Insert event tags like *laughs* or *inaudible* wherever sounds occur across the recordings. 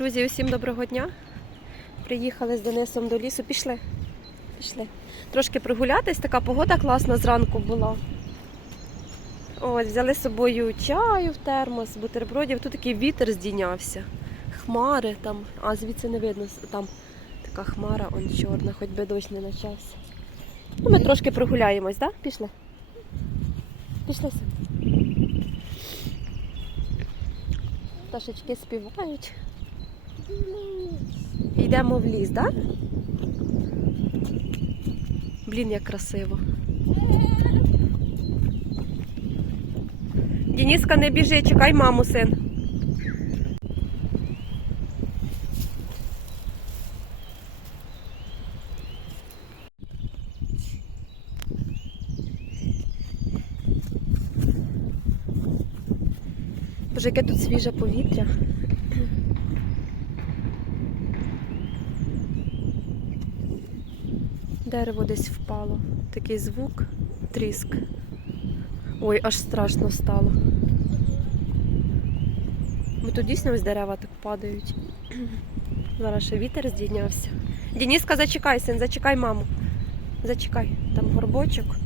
Друзі, усім доброго дня. Приїхали з Денисом до лісу. Пішли. Пішли. Трошки прогулятись, така погода класна зранку була. Ось, взяли з собою чаю в термос, бутербродів. Тут такий вітер здійнявся. Хмари там, а звідси не видно, там така хмара, он чорна, хоч би дощ не почався. Ну, ми трошки прогуляємось, так? Да? Пішли. Пішли. син. Пташечки співають. Йдемо в ліс, так? Блін, як красиво. Дініска, не біжи, чекай маму, син. Боже, яке тут свіже повітря. Дерево десь впало. Такий звук, тріск. Ой, аж страшно стало. Бо тут дійсно ось дерева так падають. *clears throat* Зараз ще вітер здійнявся. Дініска, зачекай, син, зачекай маму. Зачекай, там горбочок.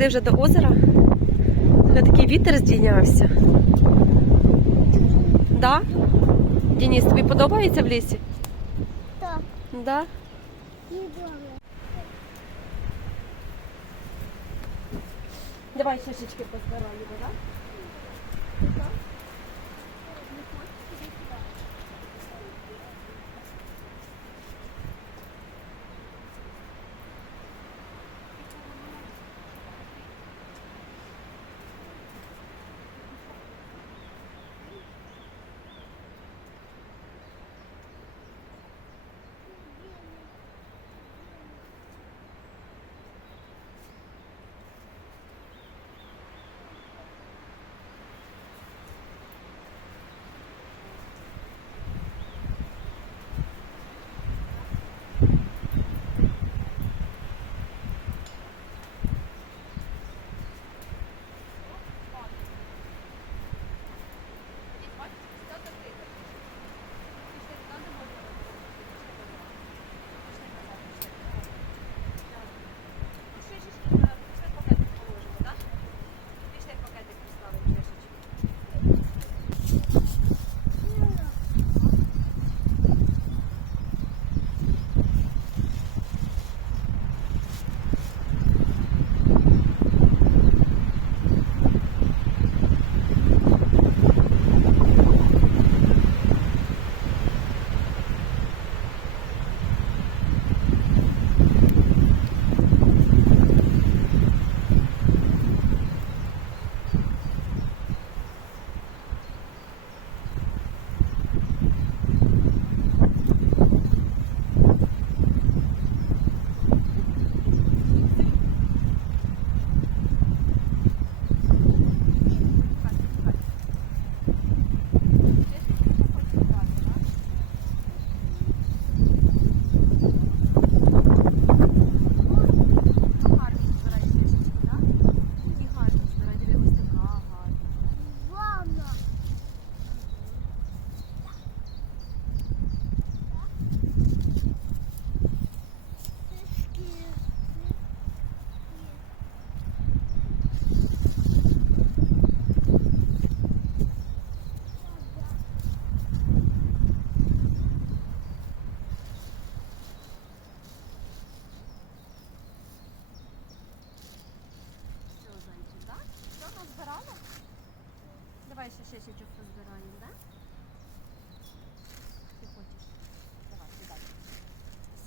Дійшли вже до озера. Вже такий вітер здійнявся. Да? Дініс, тобі подобається в лісі? Так, Да? Давай шишечки позбираємо, так? Мама.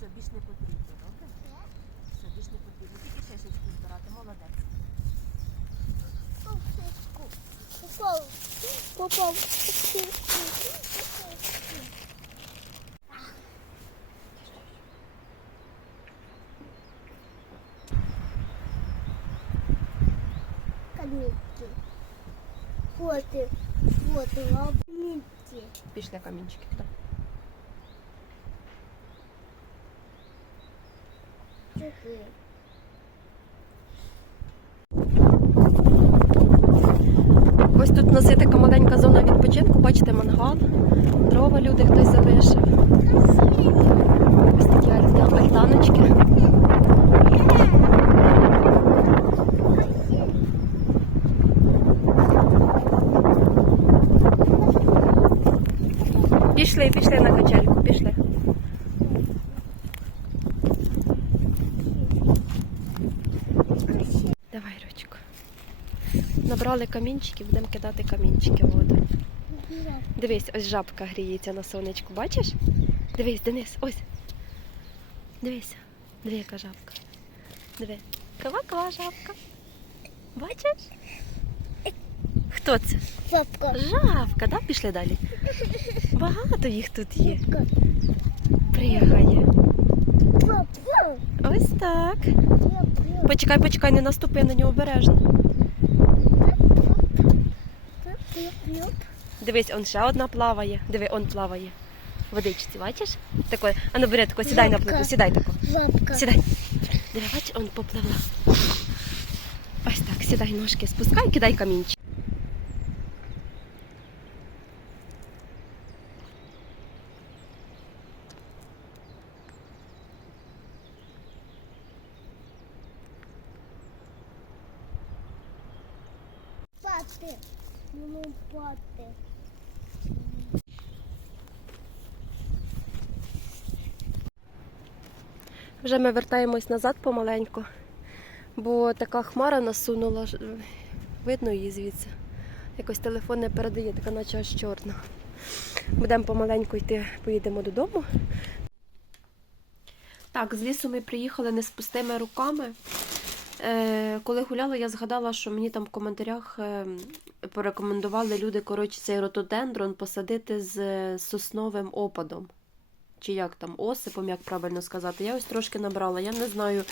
Все, більш не потрібно, добре? Все, більш не потрібно. Тільки шишечку збирати, молодець. Попав. Попав. Камінки. Фото. Фото. Камінки. Пішли камінчики. туди. Ось тут у нас є така маленька зона відпочинку, бачите, мангал, дрова люди хтось залишив. Ось такі альта- альтаночки. Пішли, пішли на качельку, пішли. Давай, ручку. Набрали камінчики, будемо кидати камінчики в воду. Дивись, ось жабка гріється на сонечку, бачиш? Дивись, Денис, ось. Дивись, диви, яка жабка. Диви. Кова-кова жабка. Бачиш? Хто це? Папка. Жабка, да? Пішли далі. *laughs* Багато їх тут є. Пригає. Ось так. Почекай, почекай, не наступи на нього обережно. Дивись, он ще одна плаває. Диви, он плаває. Водичці, бачиш? Тако, а ну бери тако, сідай на плиту, сідай тако. Лапка. Сідай. Диви, бачиш, он попливла. Ось так, сідай ножки, спускай, кидай камінчик. Ну. Вже ми вертаємось назад помаленьку, бо така хмара насунула. Видно її звідси. Якось телефон не передає, така наче аж чорна. Будемо помаленьку йти, поїдемо додому. Так, з лісу ми приїхали не з пустими руками. Е, коли гуляла, я згадала, що мені там в коментарях е, порекомендували люди коротше, цей ротодендрон посадити з е, сосновим опадом. Чи як там, осипом, як правильно сказати. Я ось трошки набрала. Я не знаю,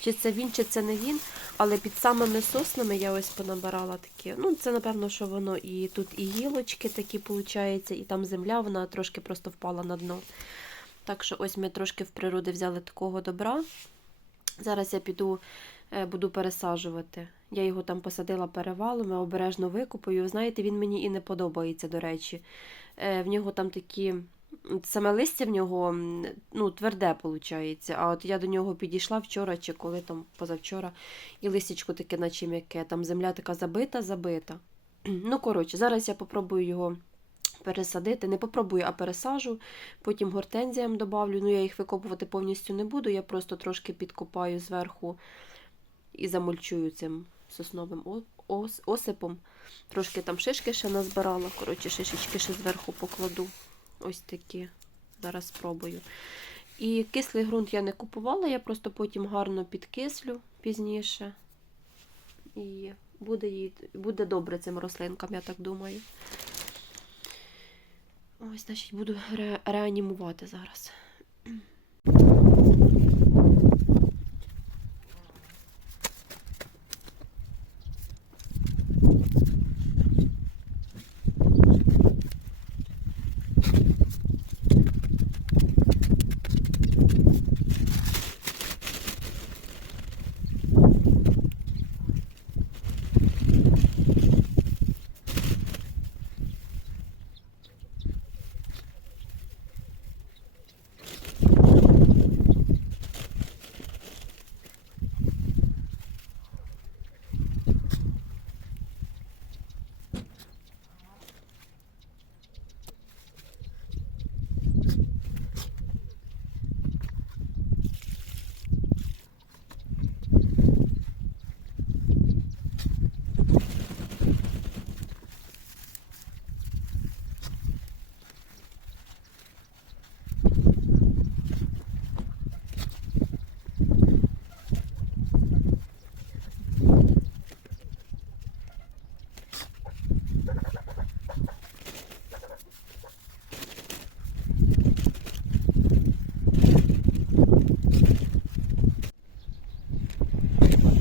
чи це він, чи це не він, але під самими соснами я ось понабирала такі. Ну, це, напевно, що воно і тут і гілочки такі, виходить, і там земля, вона трошки просто впала на дно. Так що ось ми трошки в природі взяли такого добра. Зараз я піду, буду пересаджувати. Я його там посадила перевалом, я обережно викупаю. Знаєте, він мені і не подобається, до речі. Е, В нього там такі. Саме листя в нього ну, тверде, виходить. А от я до нього підійшла вчора чи коли там позавчора, і листячко таке, наче м'яке. Там земля така забита, забита. *clears throat* Ну, коротше, зараз я попробую його пересадити. Не попробую, а пересажу. Потім гортензіям добавлю. Ну, я їх викопувати повністю не буду. Я просто трошки підкопаю зверху і замульчую цим сосновим ос- осипом. Трошки там шишки ще назбирала. Коротше, шишечки ще зверху покладу. Ось такі. Зараз спробую. І кислий ґрунт я не купувала, я просто потім гарно підкислю пізніше. І буде, їй, буде добре цим рослинкам, я так думаю. Ось, значить, буду ре- реанімувати зараз.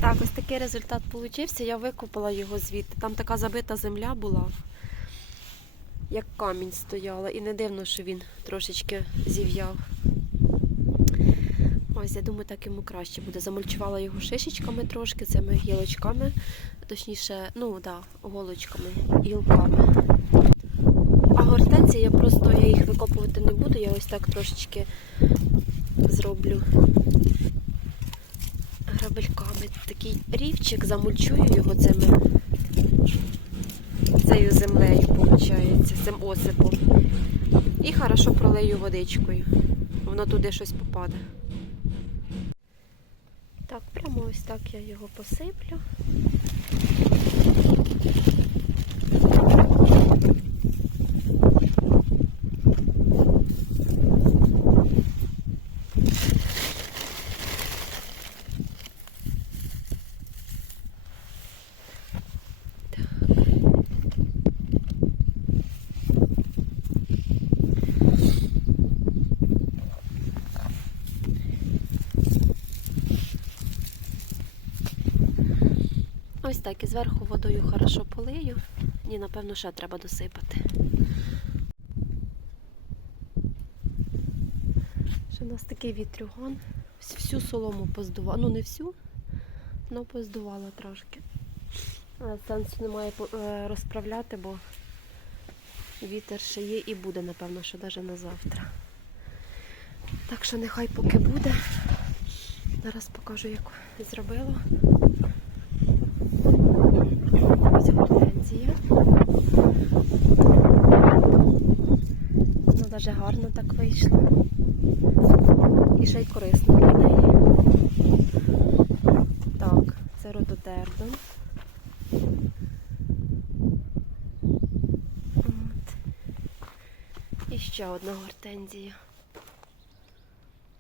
Так, ось такий результат получився. Я викопала його звідти. Там така забита земля була. як камінь стояла. І не дивно, що він трошечки зів'яв. Ось, я думаю, так йому краще буде. Замульчувала його шишечками трошки, цими гілочками, точніше, ну да, голочками, гілками. А гортензії я просто я їх викопувати не буду, я ось так трошечки зроблю грабельками. Такий рівчик, замульчую його цими цією землею, виходить, цим осипом. І хорошо пролию водичкою. Воно туди щось попаде. Так, прямо ось так я його посиплю. Ось так і зверху водою хорошо полию. Ні, напевно, ще треба досипати. Ще у нас такий вітрюган. Всю солому поздувала. Ну не всю, але поздувала трошки. Сенсу немає е, розправляти, бо вітер ще є і буде, напевно, що навіть на завтра. Так що нехай поки буде. Зараз покажу, як зробила. Ось гортензія. Вона навіть гарно так вийшла. І ще й корисно для неї. Так, це рододердон. І ще одна гортензія.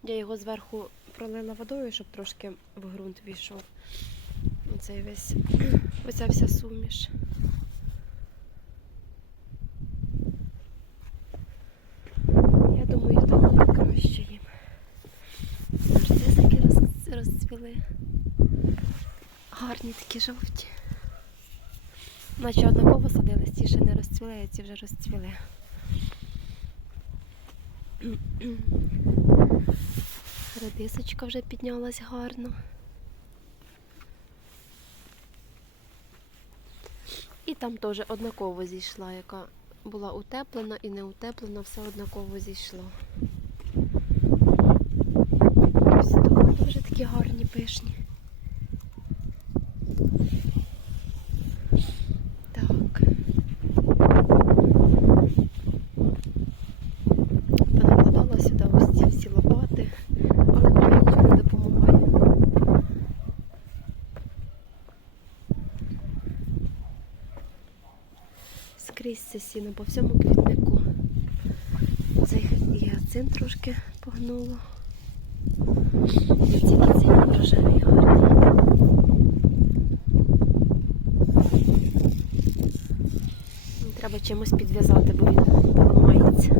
Я його зверху пролила водою, щоб трошки в ґрунт війшов. Оцей весь *clears throat* оця вся суміш. Я думаю, так буде краще їм. Нарцисики роз, розцвіли. Гарні такі жовті. Наче однаково садились, ті ще не розцвіли, а ці вже розцвіли. *clears throat* Редисочка вже піднялась гарно. І там теж однаково зійшла, яка була утеплена і не утеплена, все однаково зійшло. Ось тут дуже такі гарні пишні. Так. Понакладала сюди ось ці всі лопати, але мені ніхто не допомагає. Це сіно по всьому квітнику. Цей гіацин трошки погнуло. Треба чимось підв'язати, бо він поламається.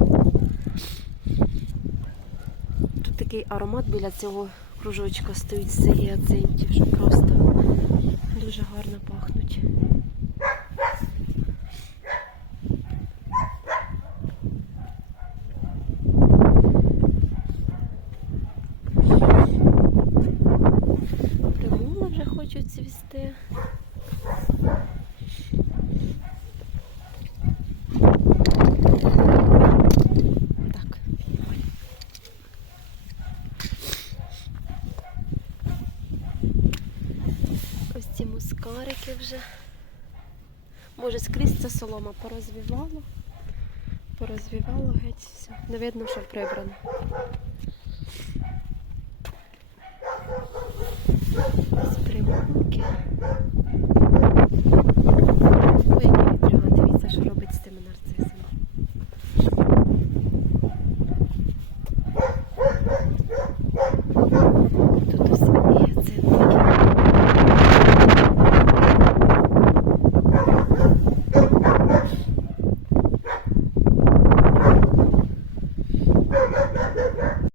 Тут такий аромат біля цього кружочка стоїть з гіацинтів, що просто дуже гарно пахнуть. Цвісти. Так. Ось ці мускарики вже. Може, скрізь ця солома порозвівало. Порозвівало геть все. Не видно, що прибрано.